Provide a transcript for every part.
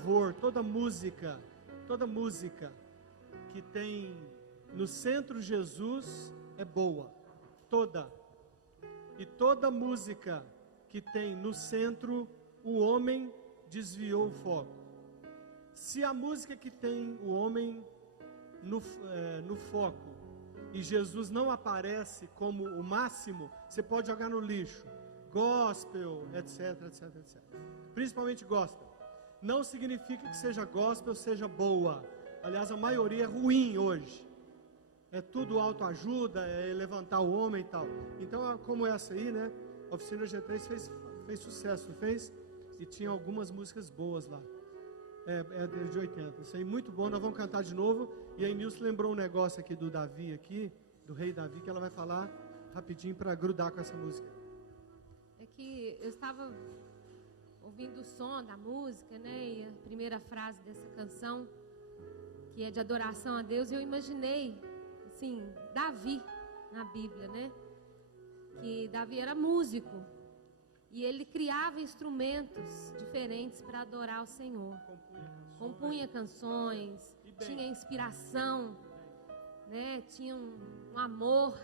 louvor, toda música que tem no centro Jesus é boa, toda. E toda música que tem no centro o homem desviou o foco. Se a música que tem o homem no foco e Jesus não aparece como o máximo, você pode jogar no lixo. Gospel, etc, etc, etc. Principalmente gospel. Não significa que seja gospel, seja boa. Aliás, a maioria é ruim hoje. É tudo autoajuda, é levantar o homem e tal. Então, como essa aí, né? A Oficina G3 fez sucesso, não fez? E tinha algumas músicas boas lá. É de 80. Isso aí, muito bom. Nós vamos cantar de novo. E aí, Nilson lembrou um negócio aqui do Davi, aqui, do rei Davi, que ela vai falar rapidinho para grudar com essa música. É que eu estava ouvindo o som da música, né? E a primeira frase dessa canção, que é de adoração a Deus, eu imaginei, assim, Davi na Bíblia, né? Que Davi era músico e ele criava instrumentos diferentes para adorar o Senhor. Compunha canções, tinha inspiração, né? Tinha um amor.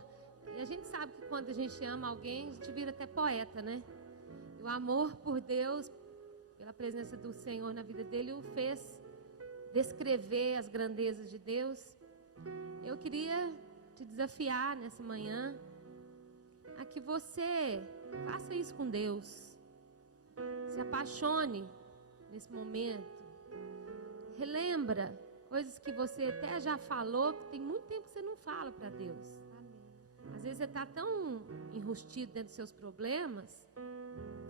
E a gente sabe que quando a gente ama alguém, a gente vira até poeta, né? E o amor por Deus, pela presença do Senhor na vida dele, o fez descrever as grandezas de Deus. Eu queria te desafiar nessa manhã a que você faça isso com Deus. Se apaixone nesse momento. Relembra coisas que você até já falou, que tem muito tempo que você não fala para Deus. Às vezes você está tão enrustido dentro dos seus problemas,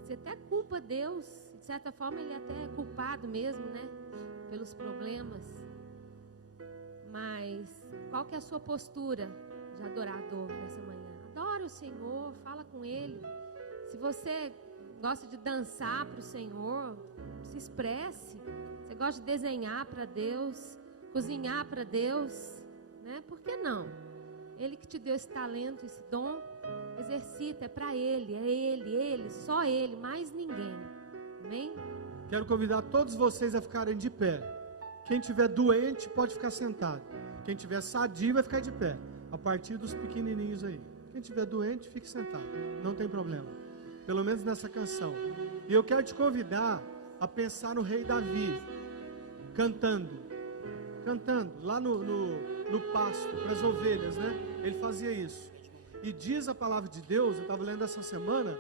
você até culpa Deus. De certa forma, Ele até é culpado mesmo, né? Pelos problemas. Mas qual que é a sua postura de adorador nessa manhã? Adora o Senhor, fala com Ele. Se você gosta de dançar para o Senhor, se expresse. Você gosta de desenhar para Deus, cozinhar para Deus, né? Por que não? Ele que te deu esse talento, esse dom, exercita, é para Ele, só Ele, mais ninguém. Amém? Quero convidar todos vocês a ficarem de pé. Quem tiver doente pode ficar sentado. Quem tiver sadio vai ficar de pé. A partir dos pequenininhos aí. Quem tiver doente, fique sentado. Não tem problema. Pelo menos nessa canção. E eu quero te convidar a pensar no rei Davi. Cantando lá no pasto, para as ovelhas, né? Ele fazia isso. E diz a palavra de Deus, eu estava lendo essa semana,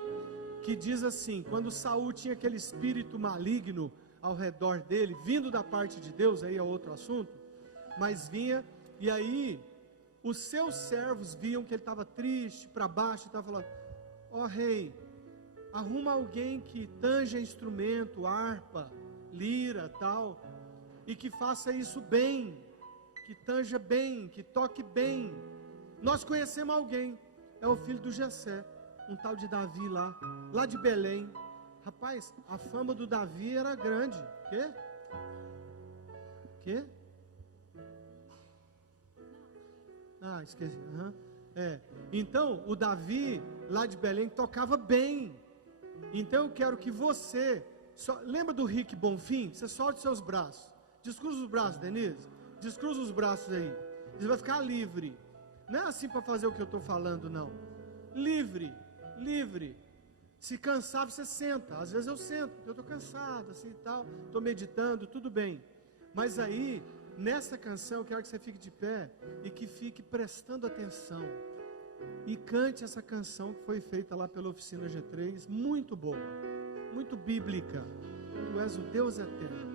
que diz assim, quando Saul tinha aquele espírito maligno ao redor dele, vindo da parte de Deus, aí é outro assunto, mas vinha, e aí os seus servos viam que ele estava triste, para baixo, estava falando, ó rei, arruma alguém que tanja instrumento, harpa, lira, tal, e que faça isso bem, que tanja bem, que toque bem. Nós conhecemos alguém, é o filho do Jessé, um tal de Davi lá de Belém. Rapaz, a fama do Davi era grande. Quê? Ah, esqueci. Então, o Davi, lá de Belém, tocava bem. Então, eu quero que você... lembra do Rick Bonfim? Você solte seus braços. Descruza os braços, Denise. Descruza os braços aí. Você vai ficar livre. Não é assim para fazer o que eu estou falando, não. Livre. Se cansar, você senta. Às vezes eu sento, eu estou cansado, assim e tal. Estou meditando, tudo bem. Mas aí, nessa canção, eu quero que você fique de pé e que fique prestando atenção. E cante essa canção que foi feita lá pela Oficina G3. Muito boa, muito bíblica. Tu és o Deus eterno.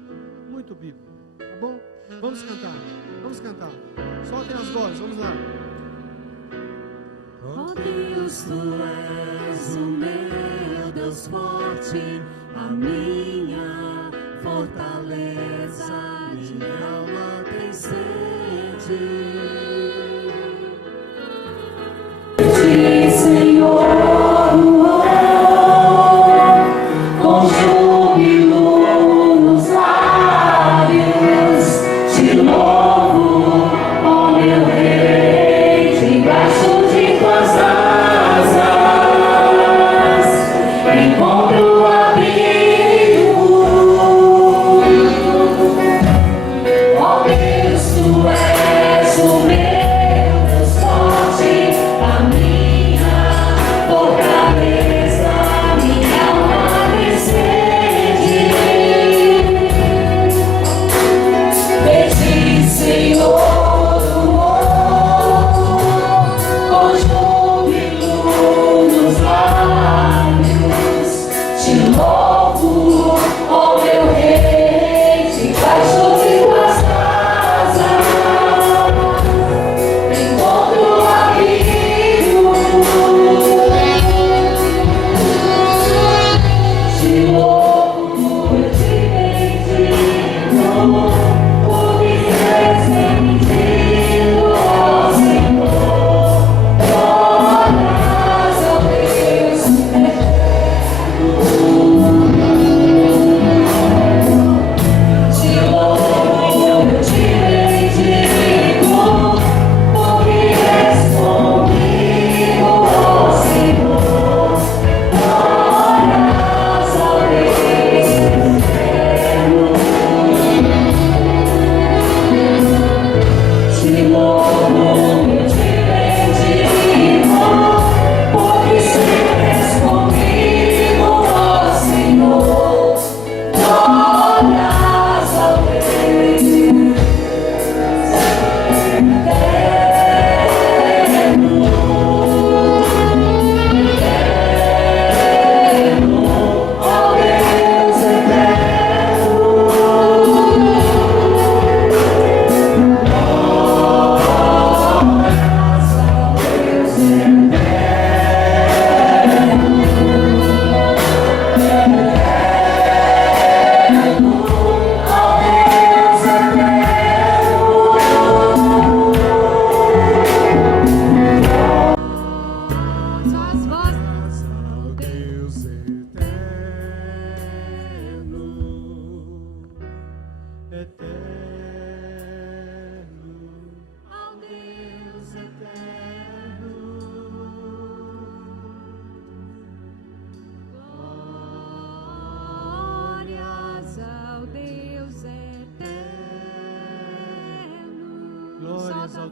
Muito bíblico. Tá bom? Vamos cantar. Soltem as vozes, vamos lá. Ó Deus, Tu és o meu Deus forte, a minha fortaleza, minha alma tem sede. Senhor, com júbilo nos lábios, te louvo, ó meu Rei, debaixo de tuas asas, encontro abrigo.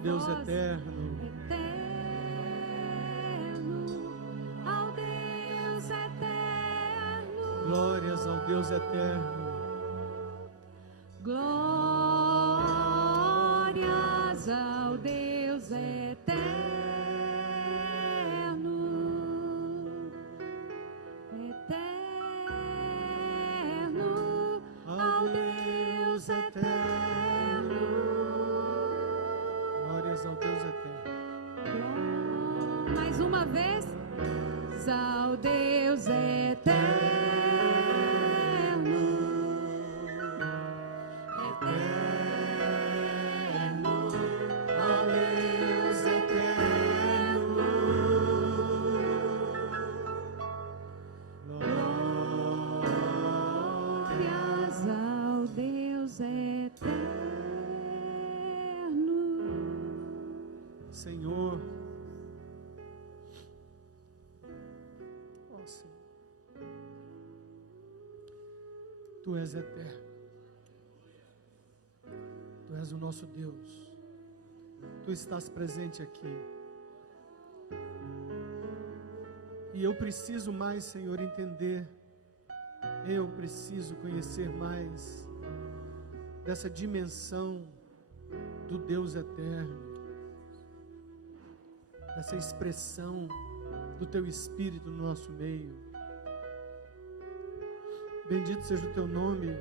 Deus voz. eterno. Ao Deus eterno. Glórias ao Deus eterno. Glórias ao Deus eterno. Eterno ao Deus eterno. Glórias ao Deus eterno. Mais uma vez, ao Deus eterno. Glórias ao Deus eterno. Senhor, ó Senhor, Tu és eterno, Tu és o nosso Deus, Tu estás presente aqui, e eu preciso mais, Senhor, entender, eu preciso conhecer mais dessa dimensão do Deus eterno, essa expressão do Teu Espírito no nosso meio. Bendito seja o Teu nome,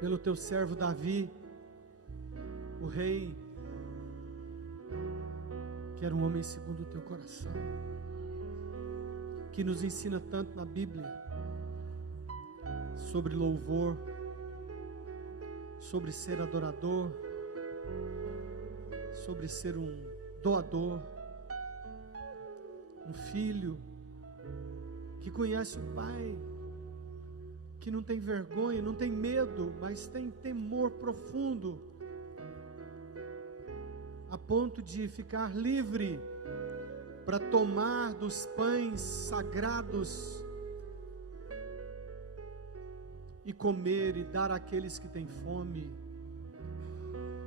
pelo Teu servo Davi, o rei, que era um homem segundo o Teu coração, que nos ensina tanto na Bíblia, sobre louvor, sobre ser adorador, sobre ser um doador, um filho que conhece o Pai, que não tem vergonha, não tem medo, mas tem temor profundo, a ponto de ficar livre para tomar dos pães sagrados e comer e dar àqueles que têm fome,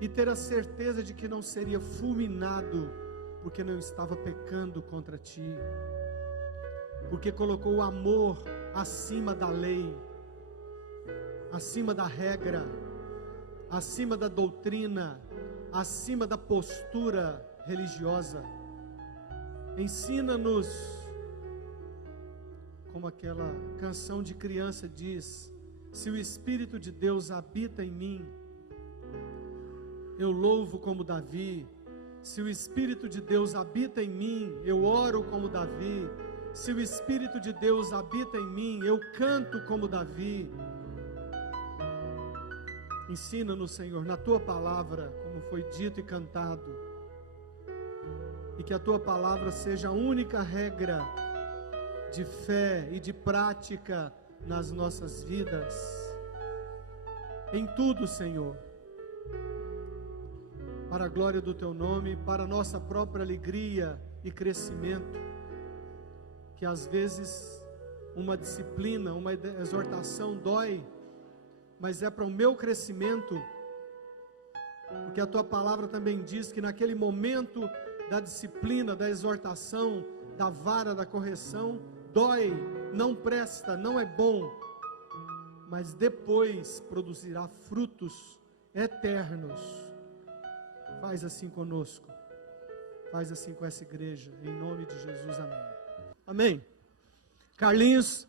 e ter a certeza de que não seria fulminado, porque não estava pecando contra Ti, porque colocou o amor acima da lei, acima da regra, acima da doutrina, acima da postura religiosa. Ensina-nos, como aquela canção de criança diz: se o Espírito de Deus habita em mim, eu louvo como Davi. Se o Espírito de Deus habita em mim, eu oro como Davi. Se o Espírito de Deus habita em mim, eu canto como Davi. Ensina-nos, Senhor, na Tua palavra, como foi dito e cantado, e que a Tua palavra seja a única regra de fé e de prática nas nossas vidas, em tudo, Senhor, para a glória do Teu nome, para a nossa própria alegria e crescimento, que às vezes uma disciplina, uma exortação dói, mas é para o meu crescimento, porque a Tua palavra também diz que naquele momento da disciplina, da exortação, da vara, da correção, dói, não presta, não é bom, mas depois produzirá frutos eternos. Faz assim conosco, faz assim com essa igreja, em nome de Jesus, amém. Amém. Carlinhos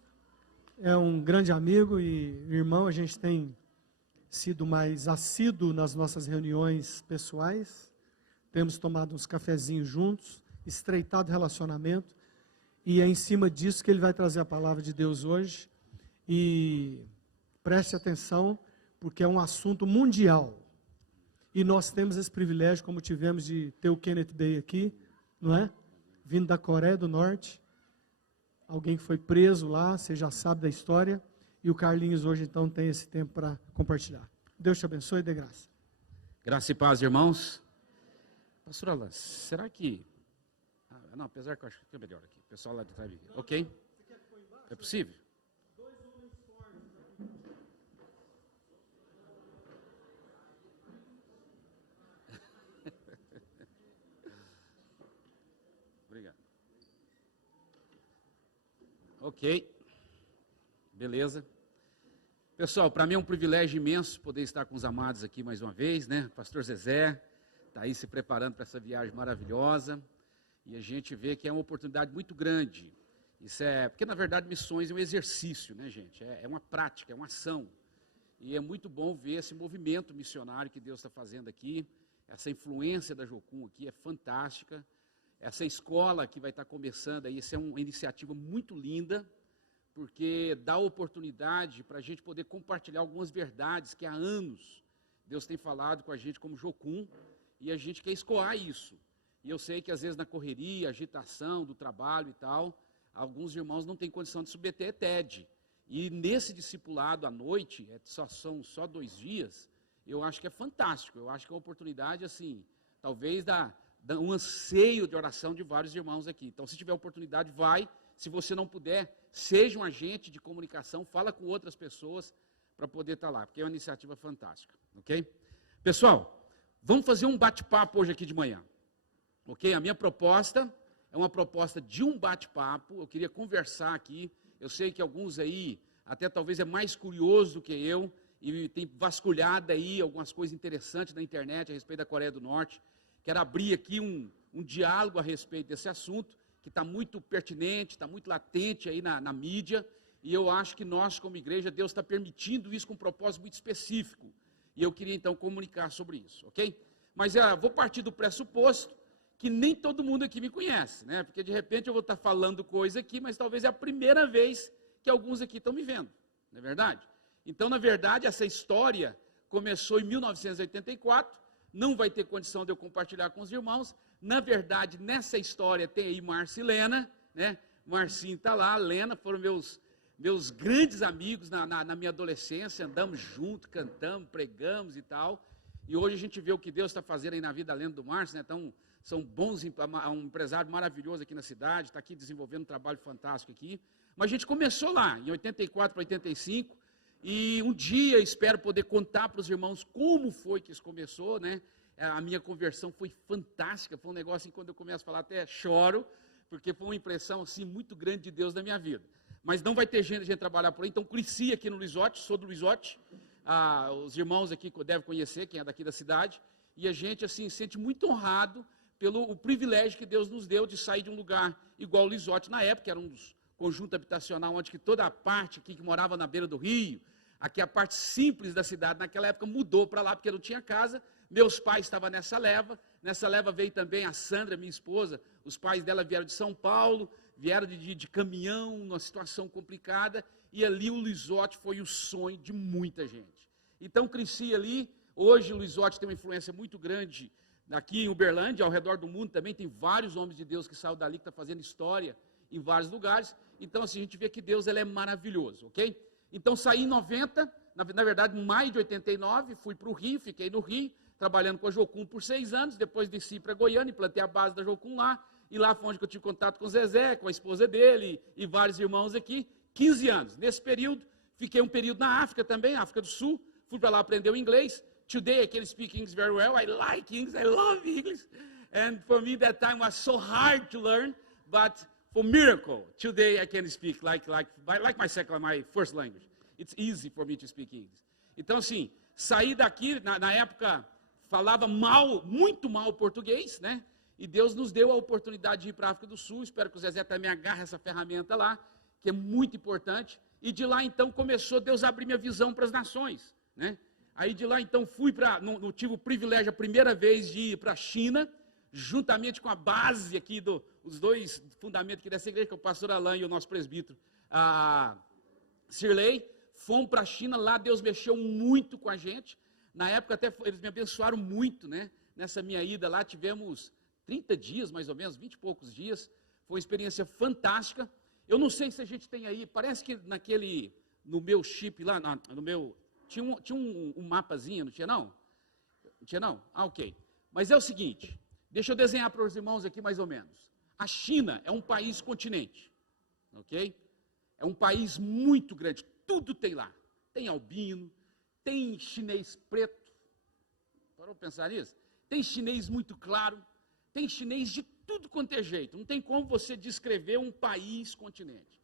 é um grande amigo e irmão, a gente tem sido mais assíduo nas nossas reuniões pessoais, temos tomado uns cafezinhos juntos, estreitado o relacionamento, e é em cima disso que ele vai trazer a palavra de Deus hoje. E preste atenção, porque é um assunto mundial, e nós temos esse privilégio, como tivemos de ter o Kenneth Bey aqui, não é? Vindo da Coreia do Norte, alguém que foi preso lá, você já sabe da história, e o Carlinhos hoje então tem esse tempo para compartilhar. Deus te abençoe e dê graça. Graça e paz, irmãos. Pastor Alan, será que... não, apesar que eu acho que é melhor aqui. O pessoal lá de trás. Ok? É possível? Obrigado. Ok. Beleza. Pessoal, para mim é um privilégio imenso poder estar com os amados aqui mais uma vez, né? Pastor Zezé está aí se preparando para essa viagem maravilhosa. E a gente vê que é uma oportunidade muito grande. Isso porque na verdade missões é um exercício, né, gente? É uma prática, é uma ação. E é muito bom ver esse movimento missionário que Deus está fazendo aqui. Essa influência da Jocum aqui é fantástica. Essa escola que vai estar começando aí, essa é uma iniciativa muito linda, porque dá oportunidade para a gente poder compartilhar algumas verdades que há anos Deus tem falado com a gente como Jocum, e a gente quer escoar isso. E eu sei que às vezes na correria, agitação do trabalho e tal, alguns irmãos não têm condição de submeter TED. E nesse discipulado à noite, são só 2 dias, eu acho que é fantástico. Eu acho que é uma oportunidade, assim, talvez dá um anseio de oração de vários irmãos aqui. Então, se tiver oportunidade, vai. Se você não puder, seja um agente de comunicação, fala com outras pessoas para poder estar lá, porque é uma iniciativa fantástica, ok? Pessoal, vamos fazer um bate-papo hoje aqui de manhã, ok? A minha proposta é uma proposta de um bate-papo. Eu queria conversar aqui. Eu sei que alguns aí, até talvez é mais curioso do que eu, e tem vasculhado aí algumas coisas interessantes na internet a respeito da Coreia do Norte. Quero abrir aqui um diálogo a respeito desse assunto, que está muito pertinente, está muito latente aí na mídia, e eu acho que nós, como igreja, Deus está permitindo isso com um propósito muito específico, e eu queria então comunicar sobre isso, ok? Mas vou partir do pressuposto que nem todo mundo aqui me conhece, né? Porque de repente eu vou estar falando coisa aqui, mas talvez é a primeira vez que alguns aqui estão me vendo, não é verdade? Então, na verdade, essa história começou em 1984, não vai ter condição de eu compartilhar com os irmãos. Na verdade, nessa história tem aí Márcia e Lena, né? Marcinho está lá, Lena, foram meus grandes amigos na minha adolescência, andamos juntos, cantamos, pregamos e tal, e hoje a gente vê o que Deus está fazendo aí na vida da Lena e do Márcio, né? Então, são bons, um empresário maravilhoso aqui na cidade, está aqui desenvolvendo um trabalho fantástico aqui, mas a gente começou lá, em 84 para 85, e um dia espero poder contar para os irmãos como foi que isso começou, né? A minha conversão foi fantástica, foi um negócio, assim, quando eu começo a falar até choro, porque foi uma impressão assim, muito grande de Deus na minha vida. Mas não vai ter gente trabalhar por aí, então cresci aqui no Luizote, sou do Luizote, os irmãos aqui devem conhecer, quem é daqui da cidade, e a gente assim, se sente muito honrado pelo privilégio que Deus nos deu de sair de um lugar igual o Luizote na época, que era um dos conjuntos habitacional, onde que toda a parte aqui que morava na beira do rio, aqui a parte simples da cidade, naquela época mudou para lá, porque não tinha casa. Meus pais estavam nessa leva veio também a Sandra, minha esposa, os pais dela vieram de São Paulo, vieram de caminhão, numa situação complicada, e ali o Luizote foi o sonho de muita gente. Então cresci ali. Hoje o Luizote tem uma influência muito grande aqui em Uberlândia, ao redor do mundo também, tem vários homens de Deus que saíram dali, que estão fazendo história em vários lugares. Então assim, a gente vê que Deus ele é maravilhoso, ok? Então saí em 90, na verdade em maio de 89, fui para o Rio, fiquei no Rio, trabalhando com a Jocum por 6 anos, depois desci para Goiânia e plantei a base da Jocum lá, e lá foi onde eu tive contato com o Zezé, com a esposa dele e vários irmãos aqui, 15 anos. Nesse período, fiquei um período na África também, África do Sul, fui para lá aprender o inglês. Today I can speak English very well, I like English, I love English, and for me that time was so hard to learn, but for miracle, today I can speak like my first language. It's easy for me to speak English. Então assim, saí daqui, na época, falava muito mal português, né? E Deus nos deu a oportunidade de ir para a África do Sul. Espero que o Zezé também agarre essa ferramenta lá, que é muito importante. E de lá, então, começou Deus a abrir minha visão para as nações, né? Aí de lá, então, tive o privilégio, a primeira vez, de ir para a China, juntamente com a base aqui, os 2 fundamentos aqui dessa igreja, que é o pastor Alain e o nosso presbítero, Sirley. Fomos para a China, lá Deus mexeu muito com a gente. Na época até eles me abençoaram muito, né? Nessa minha ida lá, tivemos 30 dias, mais ou menos, 20 e poucos dias. Foi uma experiência fantástica. Eu não sei se a gente tem aí, parece que no meu chip lá, tinha um mapazinho, não tinha não? Não tinha não? Ok. Mas é o seguinte, deixa eu desenhar para os irmãos aqui mais ou menos. A China é um país continente, ok? É um país muito grande, tudo tem lá. Tem albino, tem chinês preto, parou para pensar nisso? Tem chinês muito claro, tem chinês de tudo quanto é jeito. Não tem como você descrever um país, continente.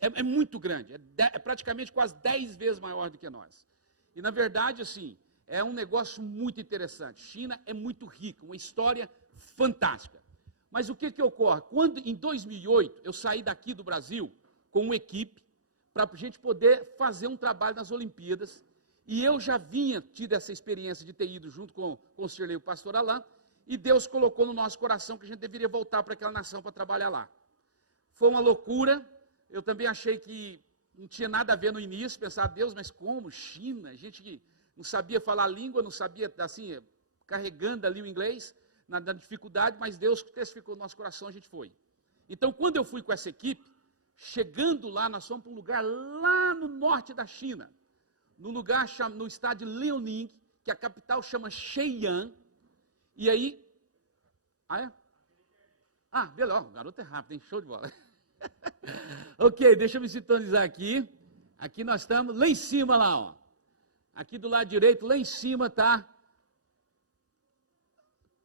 É muito grande, é praticamente quase 10 vezes maior do que nós. E, na verdade, assim, é um negócio muito interessante. China é muito rica, uma história fantástica. Mas o que ocorre? Quando, em 2008, eu saí daqui do Brasil com uma equipe para a gente poder fazer um trabalho nas Olimpíadas, e eu já tinha tido essa experiência de ter ido junto com o Sirlei e o pastor Alain, e Deus colocou no nosso coração que a gente deveria voltar para aquela nação para trabalhar lá. Foi uma loucura, eu também achei que não tinha nada a ver no início, pensava, Deus, mas como? China? A gente que não sabia falar a língua, não sabia, assim, carregando ali o inglês, na dificuldade, mas Deus testificou no nosso coração, a gente foi. Então, quando eu fui com essa equipe, chegando lá, nós fomos para um lugar lá no norte da China, no estado de Liaoning, que a capital chama Shenyang, e aí... beleza, o garoto é rápido, hein? Show de bola. Ok, deixa eu me sintonizar aqui. Aqui nós estamos, lá em cima lá, ó. Aqui do lado direito, lá em cima está...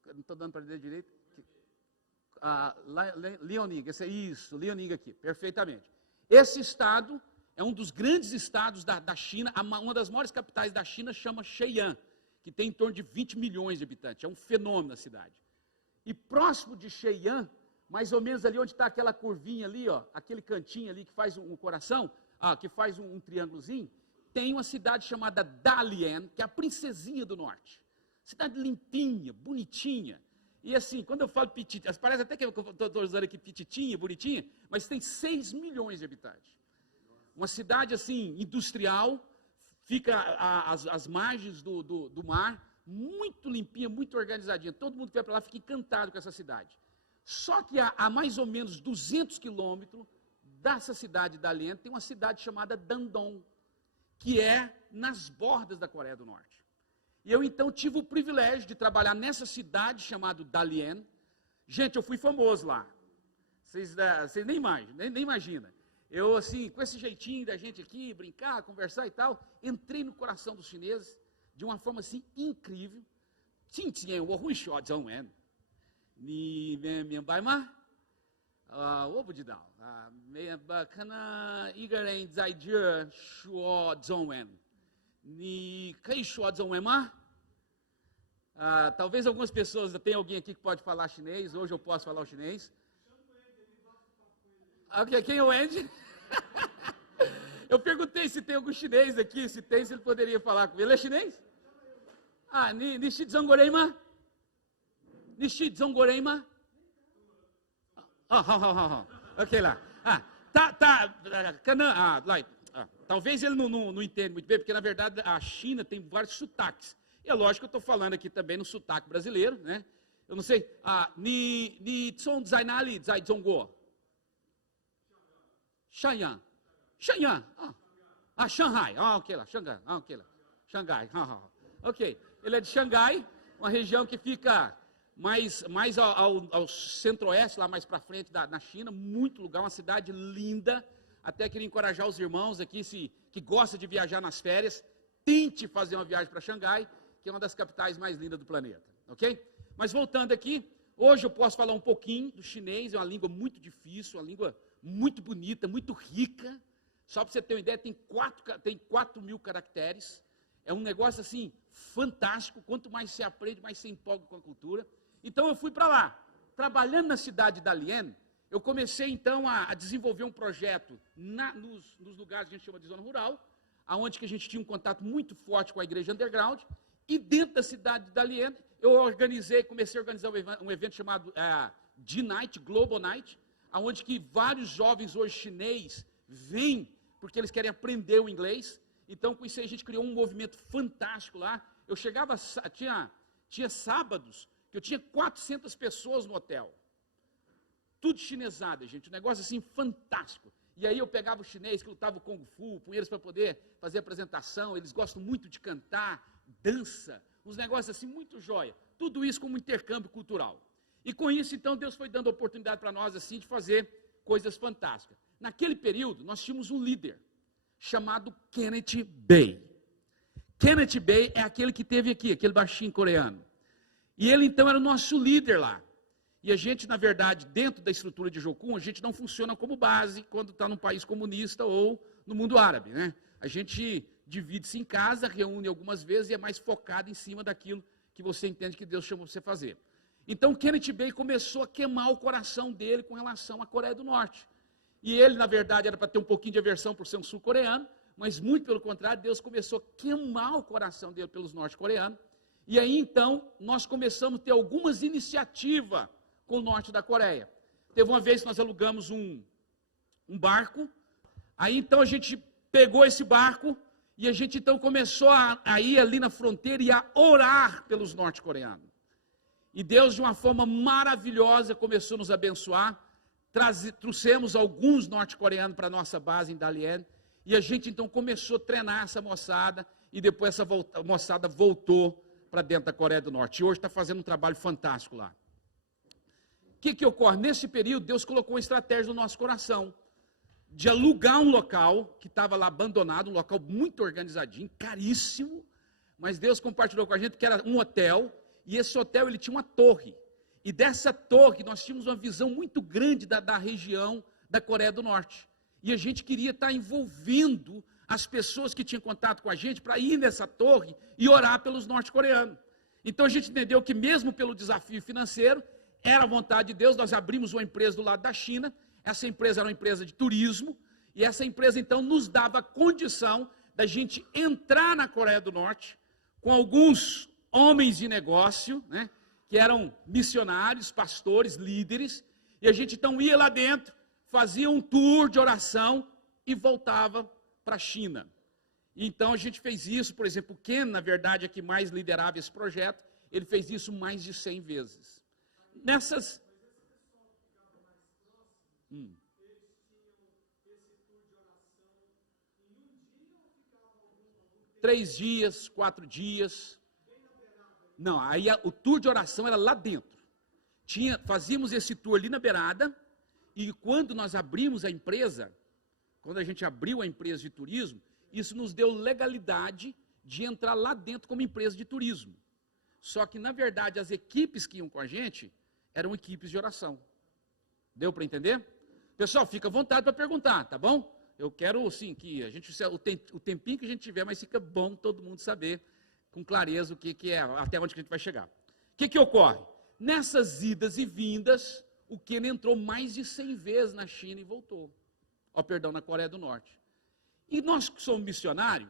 Não estou dando para ver direito. Liaoning, Liaoning aqui, perfeitamente. Esse estado é um dos grandes estados da China, uma das maiores capitais da China chama Shenyang, que tem em torno de 20 milhões de habitantes, é um fenômeno a cidade. E próximo de Shenyang, mais ou menos ali onde está aquela curvinha ali, ó, aquele cantinho ali que faz um coração, que faz um triângulozinho, tem uma cidade chamada Dalian, que é a princesinha do norte. Cidade limpinha, bonitinha. E assim, quando eu falo petitinha, parece até que eu estou usando aqui petitinha, bonitinha, mas tem 6 milhões de habitantes. Uma cidade assim, industrial, fica às margens do mar, muito limpinha, muito organizadinha. Todo mundo que vai para lá fica encantado com essa cidade. Só que a mais ou menos 200 quilômetros dessa cidade da Dalian tem uma cidade chamada Dandong, que é nas bordas da Coreia do Norte. E eu então tive o privilégio de trabalhar nessa cidade chamada Dalian. Gente, eu fui famoso lá. Vocês nem imaginam. Eu, assim, com esse jeitinho da gente aqui, brincar, conversar e tal, entrei no coração dos chineses de uma forma, assim, incrível. Talvez algumas pessoas, tem alguém aqui que pode falar chinês, hoje eu posso falar o chinês. Ok, quem é o Andy? Eu perguntei se tem algum chinês aqui, se ele poderia falar comigo. Ele é chinês? Nishi Zonggoreima? Nishi Zonggoreima? Ok lá. Talvez ele não entenda muito bem, porque na verdade a China tem vários sotaques. E é lógico que eu estou falando aqui também no sotaque brasileiro, né? Eu não sei. Ni Zong Zainali Zai Zongguo. Shenyang. Shanghai. Ok lá. Xangai. Ok. Ele é de Xangai, uma região que fica mais ao centro-oeste, lá mais para frente na China, muito lugar, uma cidade linda. Até queria encorajar os irmãos aqui, que gostam de viajar nas férias, tente fazer uma viagem para Xangai, que é uma das capitais mais lindas do planeta, ok? Mas voltando aqui, hoje eu posso falar um pouquinho do chinês, é uma língua muito difícil, uma língua muito bonita, muito rica. Só para você ter uma ideia, tem 4 mil caracteres. É um negócio assim, fantástico. Quanto mais você aprende, mais você empolga com a cultura. Então eu fui para lá. Trabalhando na cidade de Dalian, eu comecei então a desenvolver um projeto nos lugares que a gente chama de zona rural, onde que a gente tinha um contato muito forte com a igreja underground. E dentro da cidade de Dalian, eu comecei a organizar um evento chamado G-Night, Global Night, onde que vários jovens hoje chineses vêm porque eles querem aprender o inglês. Então, com isso aí, a gente criou um movimento fantástico lá. Eu chegava, tinha sábados, que eu tinha 400 pessoas no hotel. Tudo chinesada, gente, um negócio assim fantástico. E aí eu pegava o chinês que lutava o Kung Fu, punha eles para poder fazer apresentação, eles gostam muito de cantar, dança, uns negócios assim muito jóia. Tudo isso como intercâmbio cultural. E com isso, então, Deus foi dando oportunidade para nós, assim, de fazer coisas fantásticas. Naquele período, nós tínhamos um líder, chamado Kenneth Bae. Kenneth Bae é aquele que teve aqui, aquele baixinho coreano. E ele, então, era o nosso líder lá. E a gente, na verdade, dentro da estrutura de Jocum, a gente não funciona como base quando está num país comunista ou no mundo árabe, né? A gente divide-se em casa, reúne algumas vezes e é mais focado em cima daquilo que você entende que Deus chamou você a fazer. Então, Kenneth Bey começou a queimar o coração dele com relação à Coreia do Norte. E ele, na verdade, era para ter um pouquinho de aversão por ser um sul-coreano, mas muito pelo contrário, Deus começou a queimar o coração dele pelos norte-coreanos. E aí, então, nós começamos a ter algumas iniciativas com o norte da Coreia. Teve uma vez que nós alugamos um barco, aí então a gente pegou esse barco e a gente então começou a ir ali na fronteira e a orar pelos norte-coreanos. E Deus, de uma forma maravilhosa, começou a nos abençoar. Trouxemos alguns norte-coreanos para a nossa base em Dalian, e a gente então começou a treinar essa moçada, e depois essa moçada voltou para dentro da Coreia do Norte, e hoje está fazendo um trabalho fantástico lá. O que ocorre? Nesse período, Deus colocou uma estratégia no nosso coração, de alugar um local, que estava lá abandonado, um local muito organizadinho, caríssimo, mas Deus compartilhou com a gente que era um hotel, e esse hotel ele tinha uma torre, e dessa torre nós tínhamos uma visão muito grande da região da Coreia do Norte, e a gente queria estar envolvendo as pessoas que tinham contato com a gente para ir nessa torre e orar pelos norte-coreanos. Então a gente entendeu que mesmo pelo desafio financeiro, era a vontade de Deus. Nós abrimos uma empresa do lado da China, essa empresa era uma empresa de turismo, e essa empresa então nos dava a condição da gente entrar na Coreia do Norte com alguns homens de negócio, né, que eram missionários, pastores, líderes, e a gente então ia lá dentro, fazia um tour de oração e voltava para a China. Então a gente fez isso, por exemplo, o Ken, na verdade, é que mais liderava esse projeto, ele fez isso mais de 100 vezes. Nessas... 3 dias, 4 dias. Não, aí o tour de oração era lá dentro. Fazíamos esse tour ali na beirada, e quando nós abrimos a empresa, quando a gente abriu a empresa de turismo, isso nos deu legalidade de entrar lá dentro como empresa de turismo. Só que, na verdade, as equipes que iam com a gente eram equipes de oração. Deu para entender? Pessoal, fica à vontade para perguntar, tá bom? Eu quero, sim, que a gente, o tempinho que a gente tiver, mas fica bom todo mundo saber com clareza o que é, até onde que a gente vai chegar. O que ocorre? Nessas idas e vindas, o Ken entrou mais de 100 vezes na China e voltou. Na Coreia do Norte. E nós que somos missionários,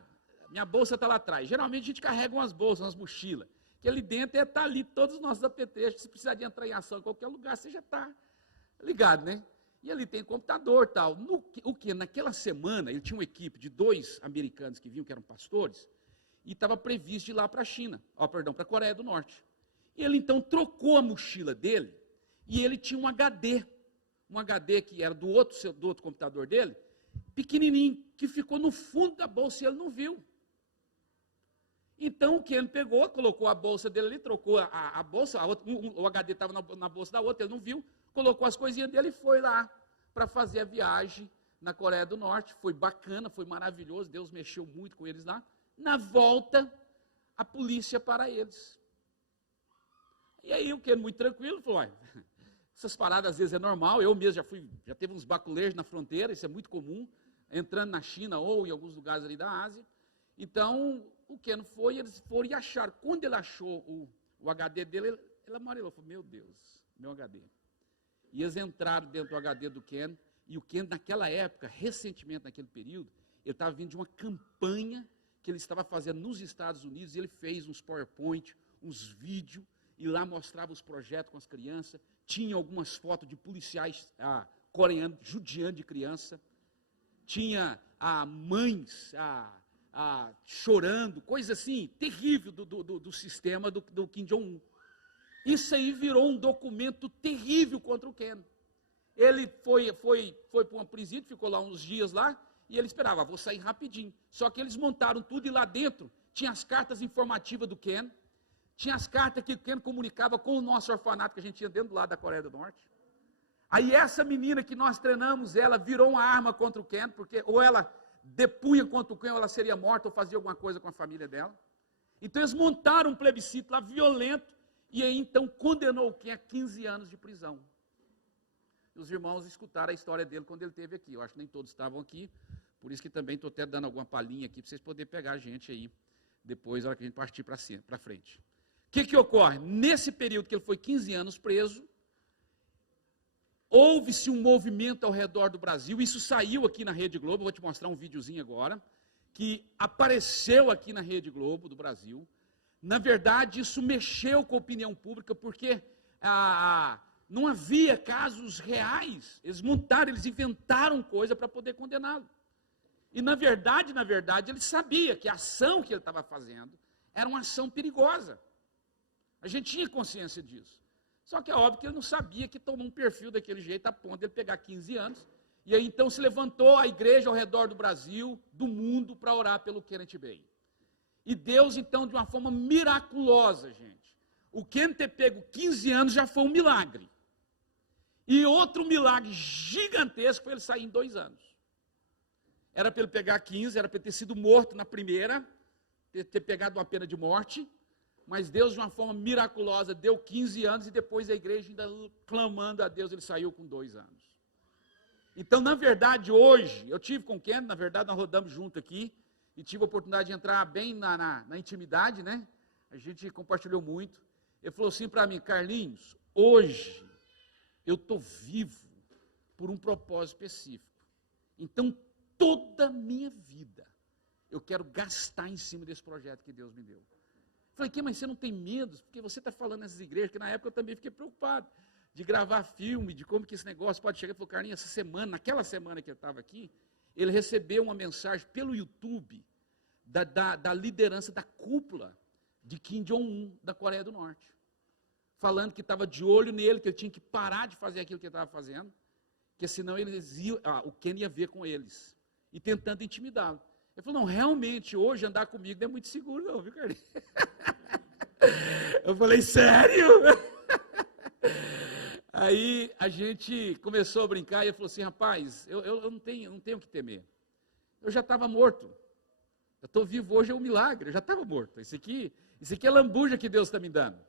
minha bolsa está lá atrás. Geralmente a gente carrega umas bolsas, umas mochilas, que ali dentro está ali todos os nossos apetrechos. Se precisar de entrar em ação em qualquer lugar, você já está ligado, né? E ali tem computador e tal. O que naquela semana, ele tinha uma equipe de 2 americanos que vinham, que eram pastores, e estava previsto de ir lá para a China, para a Coreia do Norte. E ele então trocou a mochila dele, e ele tinha um HD que era do outro computador dele, pequenininho, que ficou no fundo da bolsa e ele não viu. Então o Ken pegou, colocou a bolsa dele ali, trocou a bolsa, o HD estava na bolsa da outra, ele não viu, colocou as coisinhas dele e foi lá para fazer a viagem na Coreia do Norte. Foi bacana, foi maravilhoso, Deus mexeu muito com eles lá. Na volta, a polícia para eles. E aí o Ken, muito tranquilo, falou: essas paradas às vezes é normal, eu mesmo já teve uns baculejos na fronteira, isso é muito comum, entrando na China ou em alguns lugares ali da Ásia. Então, o Ken foi, eles foram e acharam. Quando ele achou o HD dele, ele amarelou, falou: meu Deus, meu HD. E eles entraram dentro do HD do Ken, e o Ken naquela época, recentemente naquele período, ele estava vindo de uma campanha que ele estava fazendo nos Estados Unidos, e ele fez uns PowerPoint, uns vídeos, e lá mostrava os projetos com as crianças, tinha algumas fotos de policiais coreanos judiando de criança, tinha mães chorando, coisa assim, terrível do sistema do Kim Jong-un. Isso aí virou um documento terrível contra o Ken. Ele foi para uma presídio, ficou lá uns dias lá, e ele esperava, vou sair rapidinho. Só que eles montaram tudo, e lá dentro tinha as cartas informativas do Ken, tinha as cartas que o Ken comunicava com o nosso orfanato que a gente tinha dentro do lado da Coreia do Norte. Aí essa menina que nós treinamos, ela virou uma arma contra o Ken, porque ou ela depunha contra o Ken, ou ela seria morta, ou fazia alguma coisa com a família dela. Então eles montaram um plebiscito lá violento, E aí então condenou o Ken a 15 anos de prisão. Os irmãos escutaram a história dele quando ele esteve aqui. Eu acho que nem todos estavam aqui, por isso que também estou até dando alguma palhinha aqui para vocês poderem pegar a gente aí, depois, na hora que a gente partir para frente. O que ocorre? Nesse período que ele foi 15 anos preso, houve-se um movimento ao redor do Brasil, isso saiu aqui na Rede Globo, vou te mostrar um videozinho agora, que apareceu aqui na Rede Globo do Brasil. Na verdade, isso mexeu com a opinião pública, porque não havia casos reais. Eles inventaram coisa para poder condená-lo. E na verdade, ele sabia que a ação que ele estava fazendo era uma ação perigosa. A gente tinha consciência disso. Só que é óbvio que ele não sabia que tomou um perfil daquele jeito a ponto de ele pegar 15 anos. E aí então se levantou a igreja ao redor do Brasil, do mundo, para orar pelo Kenneth Bey. E Deus então, de uma forma miraculosa, gente, o Kenneth ter pego 15 anos já foi um milagre. E outro milagre gigantesco foi ele sair em 2 anos. Era para ele pegar 15, era para ele ter sido morto na primeira, ter pegado uma pena de morte, mas Deus, de uma forma miraculosa, deu 15 anos e depois a igreja ainda clamando a Deus, ele saiu com 2 anos. Então, na verdade, hoje, eu tive com o Ken, na verdade, nós rodamos junto aqui, e tive a oportunidade de entrar bem na intimidade, né? A gente compartilhou muito. Ele falou assim para mim: Carlinhos, hoje eu estou vivo por um propósito específico. Então, toda a minha vida eu quero gastar em cima desse projeto que Deus me deu. Falei, mas você não tem medo? Porque você está falando nessas igrejas, que na época eu também fiquei preocupado de gravar filme, de como que esse negócio pode chegar. Ele falou, Carlinhos, essa semana, naquela semana que ele estava aqui, ele recebeu uma mensagem pelo YouTube da liderança da cúpula de Kim Jong-un da Coreia do Norte, falando que estava de olho nele, que ele tinha que parar de fazer aquilo que ele estava fazendo, porque senão o Ken ia ver com eles, e tentando intimidá-lo. Ele falou, não, realmente, hoje andar comigo não é muito seguro não, viu, Carlinhos? Eu falei, sério? Aí a gente começou a brincar e ele falou assim, rapaz, eu não tenho o que temer. Eu já estava morto. Eu estou vivo hoje, é um milagre, eu já estava morto. Isso aqui é lambuja que Deus está me dando.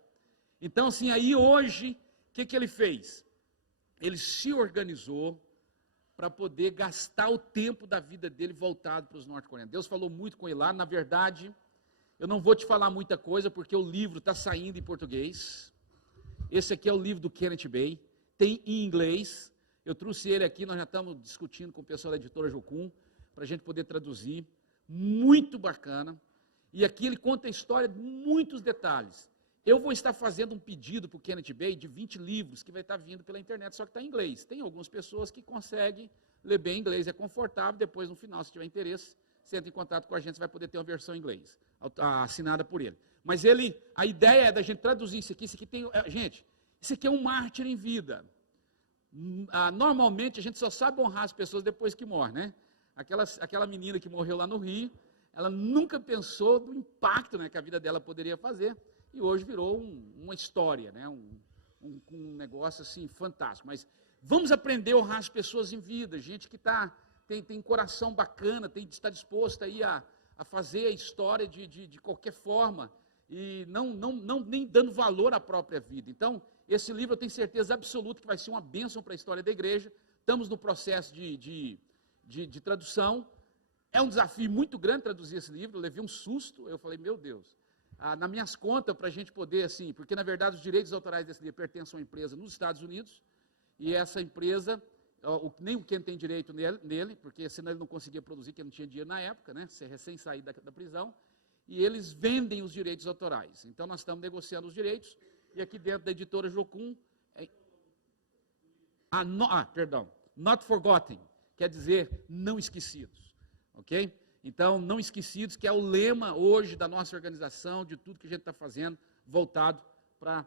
Então, assim, aí hoje, o que ele fez? Ele se organizou para poder gastar o tempo da vida dele voltado para os norte-coreanos. Deus falou muito com ele lá, na verdade, eu não vou te falar muita coisa, porque o livro está saindo em português. Esse aqui é o livro do Kenneth Bey, tem em inglês. Eu trouxe ele aqui, nós já estamos discutindo com o pessoal da editora Jocum, para a gente poder traduzir. Muito bacana. E aqui ele conta a história de muitos detalhes. Eu vou estar fazendo um pedido para o Kenneth Bey de 20 livros, que vai estar vindo pela internet, só que está em inglês. Tem algumas pessoas que conseguem ler bem inglês, é confortável, depois no final, se tiver interesse, você entra em contato com a gente, você vai poder ter uma versão em inglês, assinada por ele. Mas a ideia é da gente traduzir isso aqui tem, gente, isso aqui é um mártir em vida. Normalmente a gente só sabe honrar as pessoas depois que morre, né? Aquela menina que morreu lá no Rio, ela nunca pensou do impacto, né, que a vida dela poderia fazer, e hoje virou uma história, né, um negócio assim fantástico. Mas vamos aprender a honrar as pessoas em vida, gente que tem coração bacana, está disposto aí a fazer a história de qualquer forma, e não nem dando valor à própria vida. Então, esse livro eu tenho certeza absoluta que vai ser uma bênção para a história da igreja. Estamos no processo de tradução. É um desafio muito grande traduzir esse livro, eu levei um susto, eu falei, meu Deus, nas minhas contas, para a gente poder, assim, porque na verdade os direitos autorais desse livro pertencem a uma empresa nos Estados Unidos, e essa empresa, nem o Ken tem direito nele, porque senão ele não conseguia produzir, porque ele não tinha dinheiro na época, né, recém saído da prisão, e eles vendem os direitos autorais. Então nós estamos negociando os direitos, e aqui dentro da editora Jocum, Not Forgotten, quer dizer não esquecidos, ok? Então, não esquecidos, que é o lema hoje da nossa organização, de tudo que a gente está fazendo, voltado para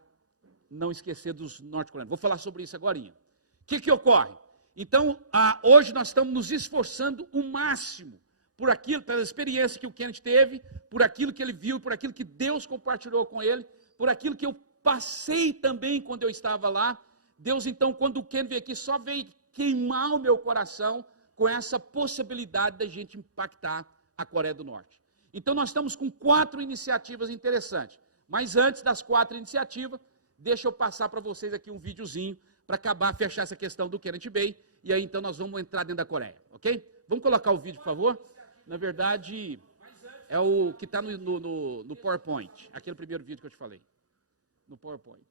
não esquecer dos norte-coreanos. Vou falar sobre isso agora. O que ocorre? Então, hoje nós estamos nos esforçando o máximo por aquilo, pela experiência que o Kenneth teve, por aquilo que ele viu, por aquilo que Deus compartilhou com ele, por aquilo que eu passei também quando eu estava lá. Deus, então, quando o Kenneth veio aqui, só veio queimar o meu coração com essa possibilidade da gente impactar a Coreia do Norte. Então nós estamos com 4 iniciativas interessantes, Mas antes das 4 iniciativas, deixa eu passar para vocês aqui um videozinho para acabar, fechar essa questão do Kenneth Bey, e aí então nós vamos entrar dentro da Coreia, ok? Vamos colocar o vídeo, por favor? Na verdade, é o que está no PowerPoint, aquele primeiro vídeo que eu te falei, no PowerPoint.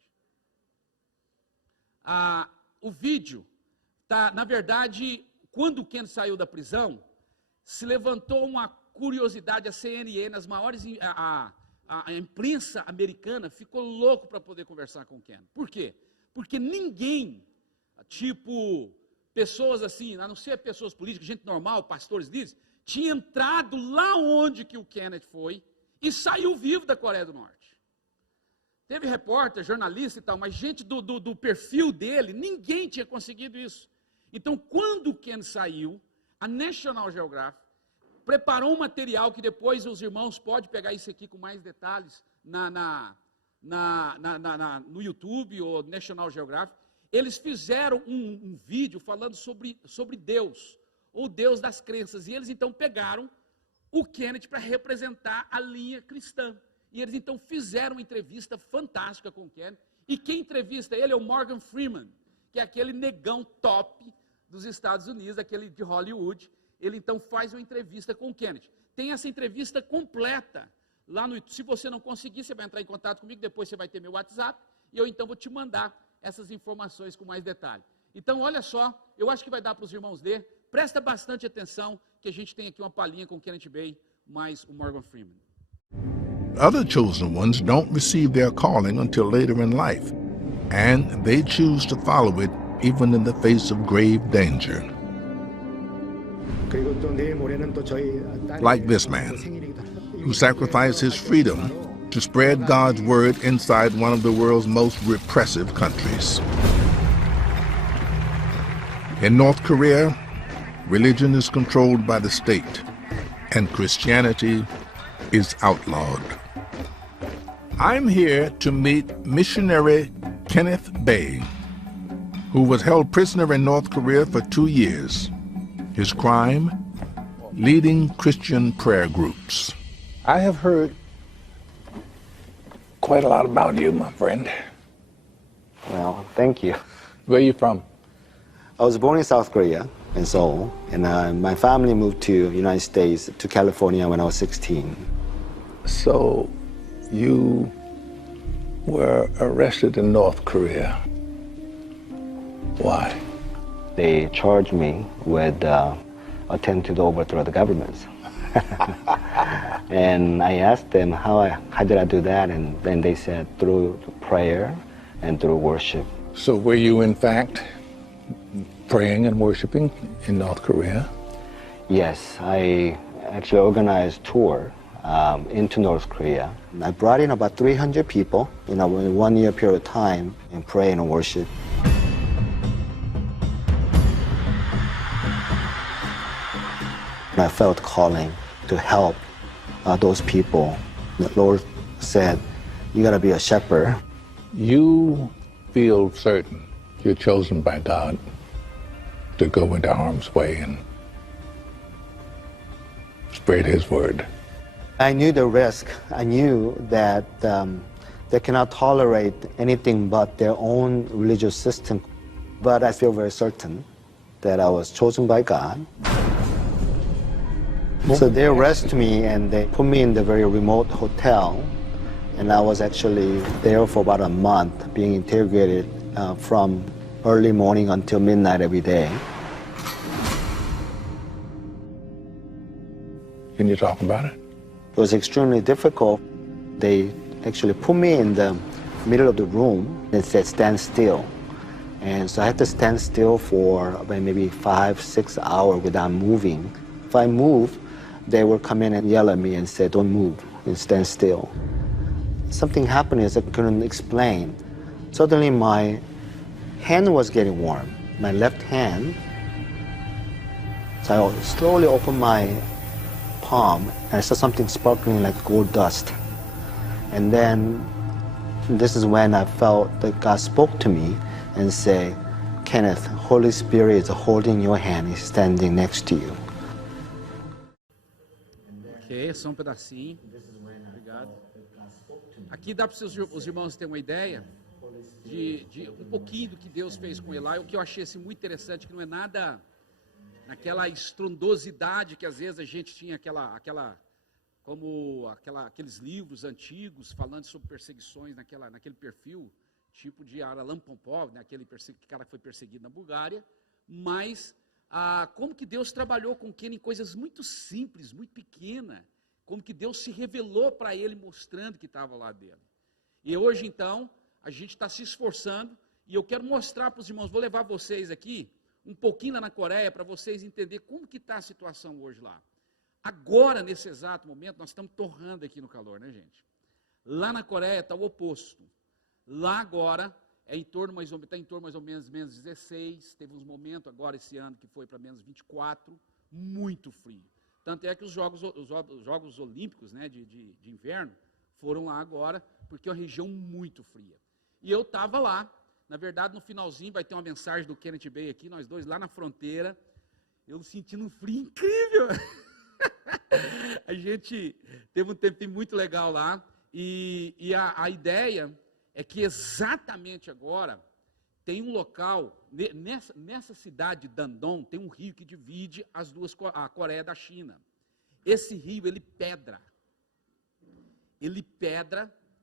O vídeo tá, na verdade, quando o Ken saiu da prisão, se levantou uma curiosidade, a CNN, as maiores, a imprensa americana ficou louco para poder conversar com o Ken. Por quê? Porque ninguém, tipo, pessoas assim, a não ser pessoas políticas, gente normal, pastores, líderes, tinha entrado lá onde que o Kenneth foi e saiu vivo da Coreia do Norte. Teve repórter, jornalista e tal, mas gente do perfil dele, ninguém tinha conseguido isso. Então, quando o Ken saiu, a National Geographic preparou um material que depois os irmãos podem pegar isso aqui com mais detalhes no YouTube ou National Geographic. Eles fizeram um vídeo falando sobre Deus, ou Deus das crenças, e eles então pegaram o Kenneth para representar a linha cristã. E eles então fizeram uma entrevista fantástica com o Kenneth, e quem entrevista ele é o Morgan Freeman, que é aquele negão top dos Estados Unidos, aquele de Hollywood. Ele então faz uma entrevista com o Kenneth. Tem essa entrevista completa lá no YouTube. Se você não conseguir, você vai entrar em contato comigo, depois você vai ter meu WhatsApp, e eu então vou te mandar essas informações com mais detalhe. Então, olha só, eu acho que vai dar para os irmãos ler. Presta bastante atenção, que a gente tem aqui uma palhinha com o Kenneth Bey, mais o Morgan Freeman. Other chosen ones don't receive their calling until later in life, and they choose to follow it even in the face of grave danger. Like this man, who sacrificed his freedom to spread God's word inside one of the world's most repressive countries. In North Korea, religion is controlled by the state, and Christianity is outlawed. I'm here to meet missionary Kenneth Bey, who was held prisoner in North Korea for 2 years. His crime? Leading Christian prayer groups. I have heard quite a lot about you, my friend. Well, thank you. Where are you from? I was born in South Korea, in Seoul, and my family moved to the United States, to California when I was 16. So, you were arrested in North Korea. Why? They charged me with attempting to overthrow the government. And I asked them how did I do that, and then they said through prayer and through worship. So were you in fact praying and worshiping in North Korea? Yes, I actually organized a tour into North Korea. I brought in about 300 people in a 1 year period of time in prayer and worship. I felt calling to help those people. The Lord said, you gotta be a shepherd. You feel certain you're chosen by God to go into harm's way and spread his word. I knew the risk. I knew that they cannot tolerate anything but their own religious system. But I feel very certain that I was chosen by God. So they arrested me and they put me in the very remote hotel. And I was actually there for about a month, being interrogated from early morning until midnight every day. Can you talk about it? It was extremely difficult. They actually put me in the middle of the room and said, stand still. And so I had to stand still for maybe 5-6 hours without moving. If I moved, they would come in and yell at me and say, don't move, and stand still. Something happened is I couldn't explain. Suddenly my hand was getting warm, my left hand. So I slowly opened my palm and I saw something sparkling like gold dust. And then this is when I felt that God spoke to me and said, Kenneth, Holy Spirit is holding your hand, he's standing next to you. Ok, só um pedacinho. Obrigado. Aqui dá para os irmãos terem uma ideia de um pouquinho do que Deus fez com Eli. O que eu achei assim, muito interessante, que não é nada naquela estrondosidade que às vezes a gente tinha aqueles livros antigos falando sobre perseguições naquele perfil, tipo de Aralan Pompov, né, aquele cara que foi perseguido na Bulgária, mas como que Deus trabalhou com Ken em coisas muito simples, muito pequenas, como que Deus se revelou para ele mostrando que estava lá dele. E hoje então, a gente está se esforçando, e eu quero mostrar para os irmãos, vou levar vocês aqui, um pouquinho lá na Coreia, para vocês entenderem como que está a situação hoje lá. Agora, nesse exato momento, nós estamos torrando aqui no calor, né, gente? Lá na Coreia está o oposto. Lá agora, está em torno mais ou menos menos 16, teve uns momentos agora esse ano que foi para menos 24, muito frio. Tanto é que os Jogos Olímpicos, né, de inverno foram lá agora, porque é uma região muito fria. E eu estava lá, na verdade no finalzinho vai ter uma mensagem do Kenneth Bay aqui, nós dois lá na fronteira, eu sentindo um frio incrível. A gente teve um tempo muito legal lá, e a ideia é que exatamente agora tem um local, nessa cidade de Dandong, tem um rio que divide a Coreia da China. Esse rio, ele pedra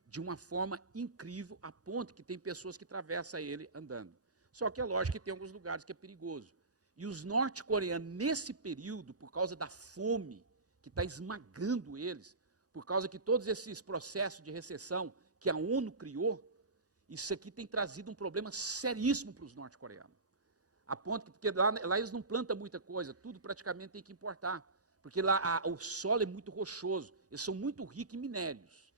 de uma forma incrível, a ponto que tem pessoas que atravessam ele andando. Só que é lógico que tem alguns lugares que é perigoso. E os norte-coreanos, nesse período, por causa da fome, que está esmagando eles, por causa que todos esses processos de recessão que a ONU criou, isso aqui tem trazido um problema seríssimo para os norte-coreanos. A ponto que, porque lá eles não plantam muita coisa, tudo praticamente tem que importar. Porque lá o solo é muito rochoso, eles são muito ricos em minérios.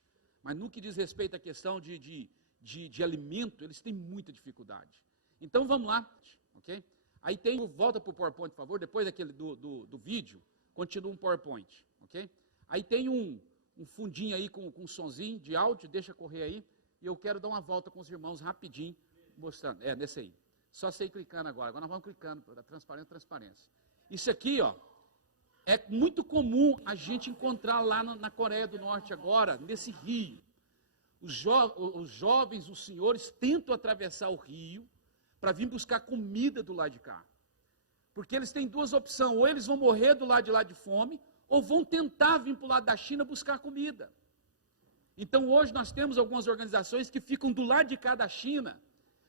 Mas no que diz respeito à questão de alimento, eles têm muita dificuldade. Então vamos lá, ok? Aí volta para o PowerPoint, por favor, depois daquele do vídeo, continua um PowerPoint, ok? Aí tem um fundinho aí com um sonzinho de áudio, deixa correr aí, e eu quero dar uma volta com os irmãos rapidinho, mostrando, nesse aí. Só sei clicando agora nós vamos clicando, para transparência. Isso aqui, ó, é muito comum a gente encontrar lá na Coreia do Norte agora, nesse rio. Os jovens, os senhores, tentam atravessar o rio para vir buscar comida do lado de cá. Porque eles têm duas opções, ou eles vão morrer do lado de lá de fome, ou vão tentar vir para o lado da China buscar comida. Então hoje nós temos algumas organizações que ficam do lado de cá da China,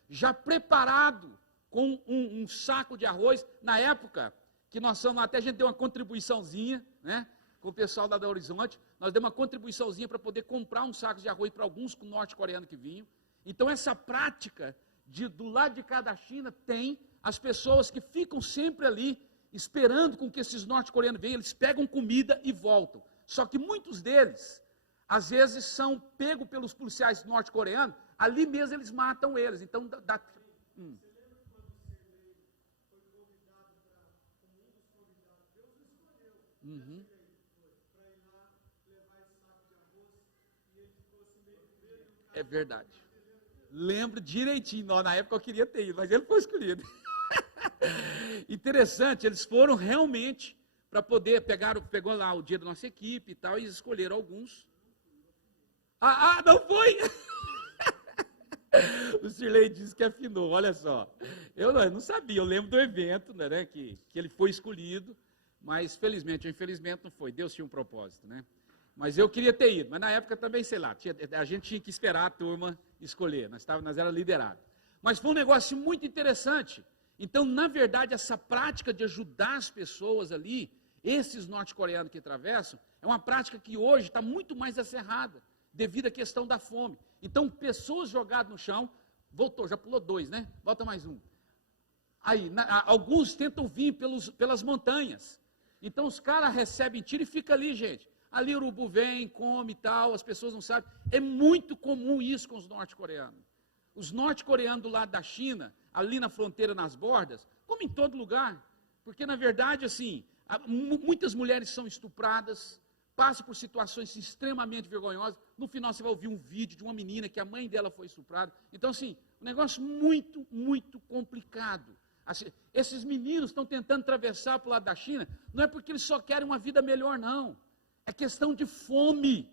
já preparado com um saco de arroz. Na época que nós somos lá, até a gente deu uma contribuiçãozinha, né, com o pessoal lá da Horizonte, nós demos uma contribuiçãozinha para poder comprar um saco de arroz para alguns norte-coreanos que vinham. Então essa prática do lado de cá da China tem as pessoas que ficam sempre ali esperando com que esses norte-coreanos venham, eles pegam comida e voltam. Só que muitos deles, às vezes, são pegos pelos policiais norte-coreanos, ali mesmo eles matam eles. Então, Você lembra quando o Serlei foi convidado como um dos convidados? Deus escolheu para ir lá levar esse saco de arroz, e ele ficou assim meio vermelho. É verdade. Lembro direitinho, na época eu queria ter ido, mas ele foi escolhido. Interessante, eles foram realmente para poder, pegou lá o dia da nossa equipe e tal, e escolheram alguns. Não foi? O Sirley disse que afinou, olha só. Eu não sabia, eu lembro do evento, né, que ele foi escolhido, mas felizmente ou infelizmente não foi, Deus tinha um propósito, né? Mas eu queria ter ido, mas na época também, sei lá, a gente tinha que esperar a turma escolher, nós éramos liderados. Mas foi um negócio muito interessante. Então, na verdade, essa prática de ajudar as pessoas ali, esses norte-coreanos que atravessam, é uma prática que hoje está muito mais acerrada, devido à questão da fome. Então, pessoas jogadas no chão, voltou, já pulou 2, né? Volta mais um. Aí, alguns tentam vir pelas montanhas. Então, os caras recebem tiro e ficam ali, gente. Ali o urubu vem, come e tal, as pessoas não sabem. É muito comum isso com os norte-coreanos. Os norte-coreanos do lado da China, ali na fronteira, nas bordas, como em todo lugar. Porque, na verdade, assim, muitas mulheres são estupradas, passam por situações extremamente vergonhosas. No final você vai ouvir um vídeo de uma menina que a mãe dela foi estuprada. Então, assim, um negócio muito, muito complicado. Assim, esses meninos estão tentando atravessar para o lado da China, não é porque eles só querem uma vida melhor, não. É questão de fome.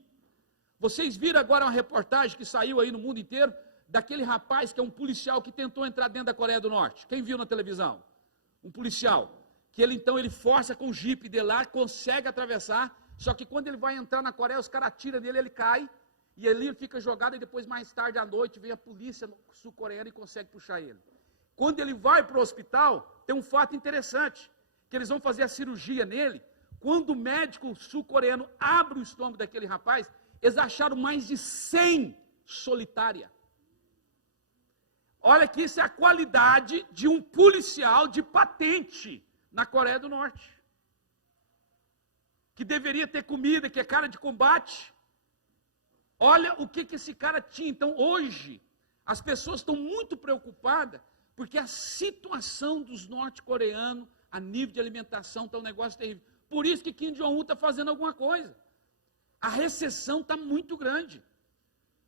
Vocês viram agora uma reportagem que saiu aí no mundo inteiro, daquele rapaz que é um policial que tentou entrar dentro da Coreia do Norte. Quem viu na televisão? Um policial. Que ele então ele força com o jipe dele lá, consegue atravessar, só que quando ele vai entrar na Coreia, os caras atiram nele, ele cai, e ali ele fica jogado, e depois mais tarde à noite vem a polícia sul-coreana e consegue puxar ele. Quando ele vai para o hospital, tem um fato interessante, que eles vão fazer a cirurgia nele. Quando o médico sul-coreano abre o estômago daquele rapaz, eles acharam mais de 100 solitária. Olha que isso é a qualidade de um policial de patente na Coreia do Norte. Que deveria ter comida, que é cara de combate. Olha o que esse cara tinha. Então hoje, as pessoas estão muito preocupadas, porque a situação dos norte-coreanos, a nível de alimentação, está um negócio terrível. Por isso que Kim Jong-un está fazendo alguma coisa. A recessão está muito grande.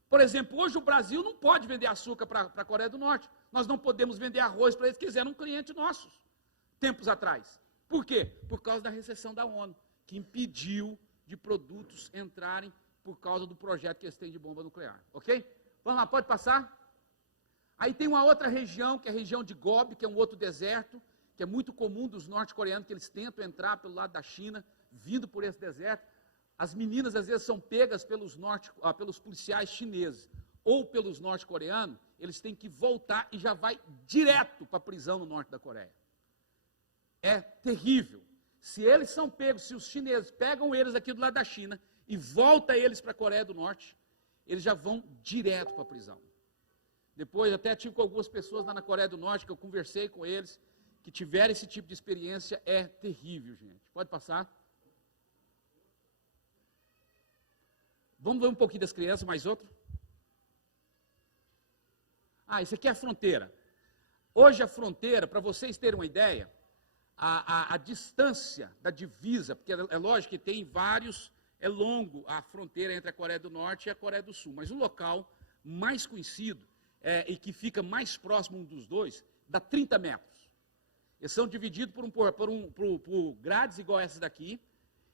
Por exemplo, hoje o Brasil não pode vender açúcar para a Coreia do Norte. Nós não podemos vender arroz para eles, que eles eram um cliente nossos, tempos atrás. Por quê? Por causa da recessão da ONU, que impediu de produtos entrarem por causa do projeto que eles têm de bomba nuclear. Ok? Vamos lá, pode passar? Aí tem uma outra região, que é a região de Gobi, que é um outro deserto, que é muito comum dos norte-coreanos, que eles tentam entrar pelo lado da China, vindo por esse deserto. As meninas, às vezes, são pegas pelos policiais chineses ou pelos norte-coreanos, eles têm que voltar e já vai direto para a prisão no norte da Coreia. É terrível. Se eles são pegos, se os chineses pegam eles aqui do lado da China e voltam eles para a Coreia do Norte, eles já vão direto para a prisão. Depois, até tive com algumas pessoas lá na Coreia do Norte, que eu conversei com eles, que tiveram esse tipo de experiência. É terrível, gente. Pode passar? Vamos ver um pouquinho das crianças, mais outro? Isso aqui é a fronteira. Hoje a fronteira, para vocês terem uma ideia, a distância da divisa, porque é lógico que tem vários, é longo a fronteira entre a Coreia do Norte e a Coreia do Sul, mas o local mais conhecido e que fica mais próximo um dos dois, dá 30 metros. Eles são divididos por grades igual essas daqui,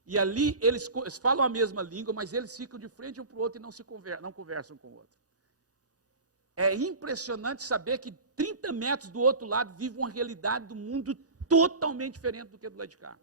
e ali eles falam a mesma língua, mas eles ficam de frente um para o outro e não conversam com o outro. É impressionante saber que 30 metros do outro lado vive uma realidade do mundo totalmente diferente do que do lado de cá.